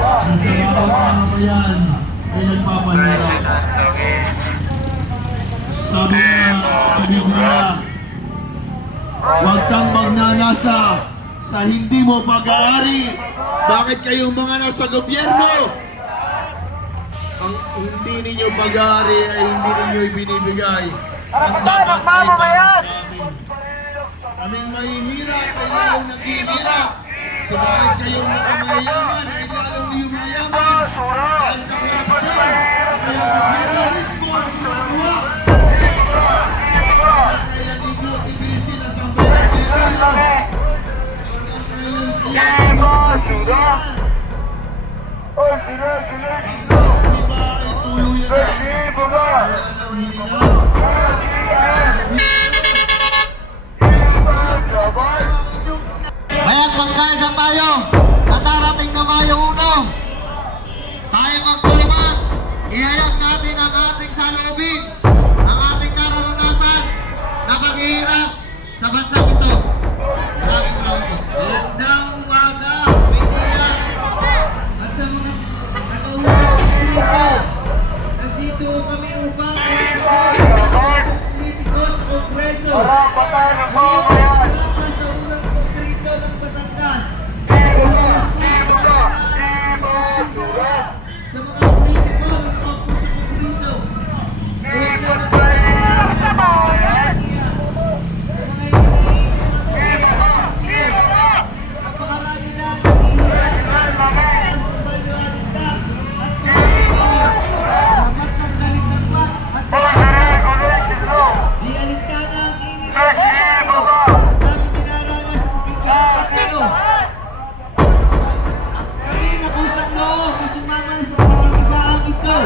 na sa bawat mamayan ay nagpapanira. Sabi nga sa Biblia, huwag kang magnanasa sa hindi mo pag-aari. Bakit kayong mga nasa gobyerno? Ang hindi ninyo pag-aari ay hindi ninyo ibinibigay. Ang dapat ay para sa amin. Kaming mahihirap ay lalong naghihirap. Subalit kayong mga mayayaman ay lalong yumayaman. Dahil sa korupsyon, kaya gobyerno mismo ang ginagawa. Kailan igno-ibisi na sa bayan Pilipino. Kaya't magkaisa tayo na darating na Mayo 1. Tayo magtulungan. Ihayag natin ang ating saloobin, ang ating nararanasan na paghihirap sa bansang ito. Maraming salamat po. Magandang umaga, Maynila. At sa mga katulong distrito, nandito kami upang politikos o preso. Sa unang distrito ng Batangas. Sa mga politiko na nakaupo sa Kongreso. Napakarami na dapat kang galit-dapat at dialintana ang init. Kami dinaranas ang pagkakapito. Kami nakusang loob na sumama sa pagkakibahang ito.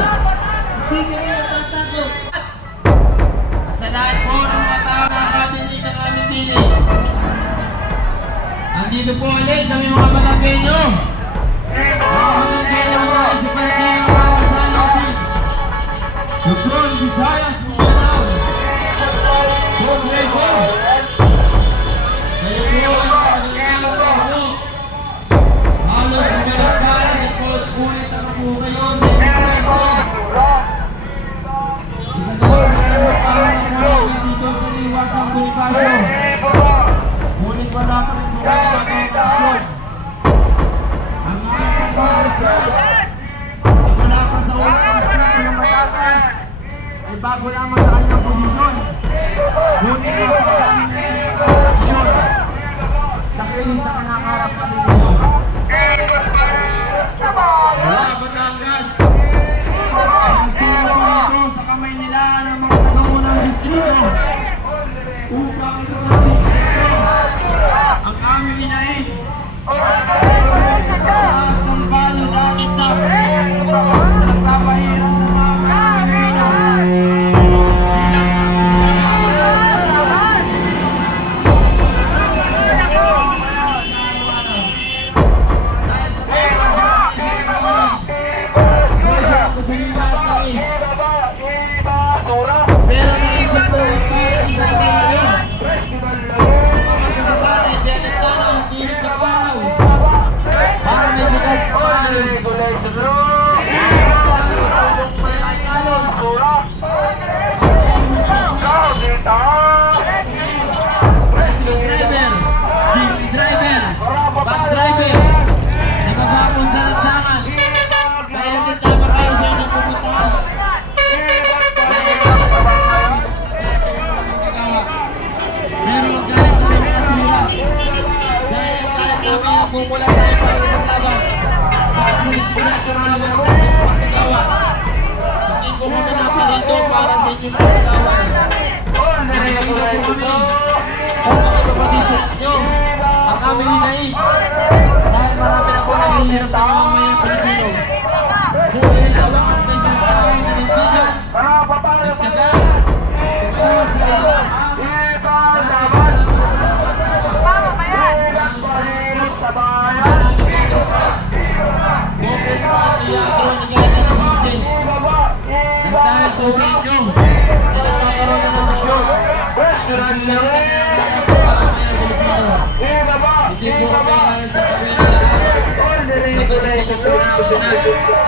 Hindi kami natatago. Sa lahat po ng mga tao na nakadinig ng aming dinig. Andito po ulit kami mga Batanggenyo. Mga Batanggenyo tayo sa pansin ng mga salobin. Luzon, Visayas, Mindanao. Kongreso. Kayo po ang pagkakang po. Halos magkakalit at ulit ako po kayo sa Kongreso. Itatawag na ang dito sa liwasang Bonifacio. Ngunit wala pa rin po ang pagkakasyon. Ang aming Kongreso ay wala pa sa unang distrito ng Batangas ay bago lamang sa kanyang posisyon. Ngunit napakadami na yung aksyon sa krisis na kinakaharap natin ngayon. Wala Batangas ang tulong ito sa kamay nila ng mga taga-unang distrito upang ito natin ang aming inahin. Sa pagtaas ng palo dapat tax na nagpapahirap sa mga Pilipino. Pero naisip ko, para isa sa iyo. Magkasasali, binigyan na ang tinig na panaw. Para may bigas na panaw. Driver, jeep driver, bus driver, nagagapon sa lansangan. Kaya din tama kayo sa inyong pupuntahan. Pero galit na rin at hirap. Dahil ang galit namin ang bumula sa iyo para ng laban. Kasi nagpulasyon naman sa inyong pagkagawa. Hindi ko kami naparito para sa inyong pagkagawa. international.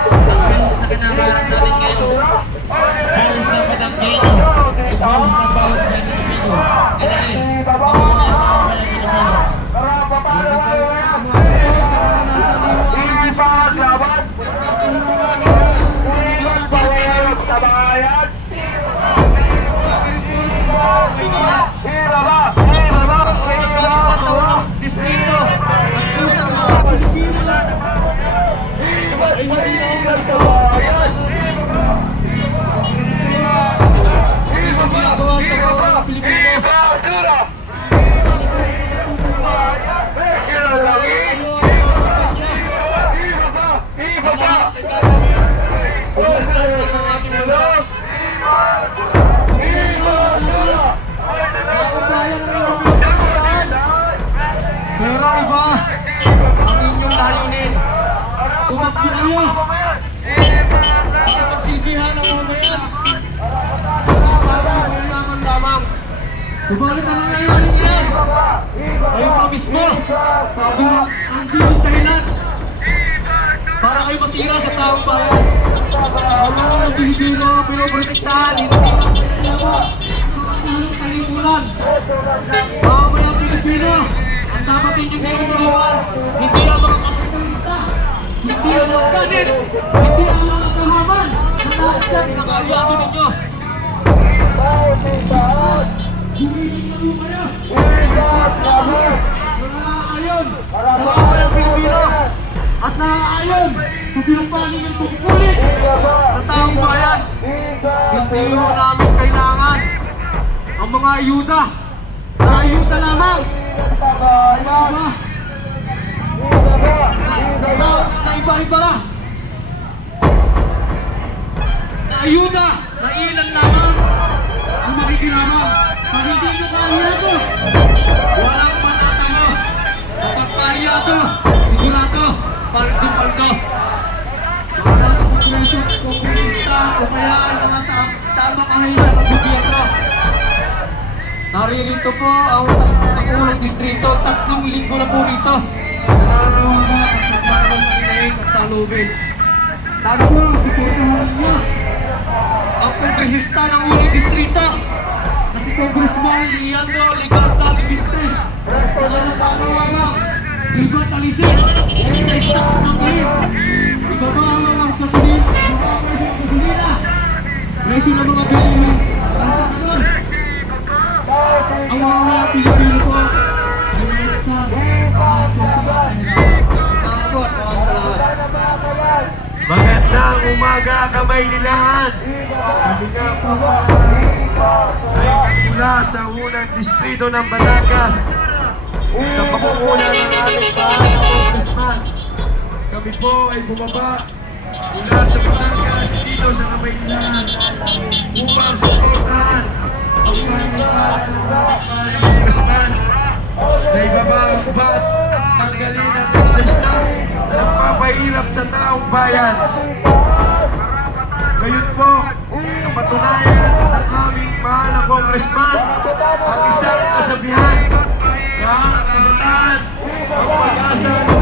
Ang bills na kinakaharap natin ngayon, bills na Pilipino, bills na bawat sa Pilipino. Kanain, mga Pilipino. Pero iba, ang inyong layunin. Tumakbo kayo. Para magsilbihan ang mamayan. Para mayaman lamang. Subalit ang layunin niyan. Kayo pa mismo. Ang biling dahilan. Para kayo masira sa taong bayan. Ang mga Pilipino, pinoprotektahan. Hindi naman. Mga kalimulan. Mga Pilipino. Ang dapat inyong tinutulungan, hindi ang mga kapitalista, hindi ang mga kanin, hindi ang mga kahaman, sa lahat yan, nakaalyado ninyo. Gumising na mo kayo. Nakaayon sa mga ng Pilipino at nakaayon sa sinumpanin ng pagkukulit sa taong bayan. Hindi mo namin kailangan ang mga ayuda. Ayuda lamang. Na iba-iba na ayuda na ilan lamang ang makikinabang. Pag hindi nyo kahiyado, walang matatamo. Kapag kahiyado, sigurado, paldo-paldo. Mga nasa kongresista o kaya mga sama kahilan ng gobyerno. Naririto po ang Pangulong Distrito, 3 linggo na po rito. Nararawang at nagparang makinig at salubin. Sana po, suportahan niya ang kongresista ng Unang Distrito na si Congressman Leandro Ligarda Libiste. Sa ganang panawagang, iba talisin, sa istak sa tatalin. Ibaba ang mga gasolina, ibaba ang presyo ng gasolina. Presyo ng mga bilihin, nasa kanon. Ang mga mga Pilipino po ay may sa Magandang umaga, kamay nilahan. Ay mula sa unang distrito ng Batangas sa pangunguna ng ating bahay na Congressman. Kami po ay bumaba mula sa Batangas dito sa kamay nilahan upang suportahan ang pangunguna ng ating Congressman na ibaba ang bat at tanggalin ang excess tax na nagpapahirap sa taong bayan. Ngayon po, napatunayan ng aming mahal na congressman ang isang kasabihan na ang kabataan ang pag-asa ng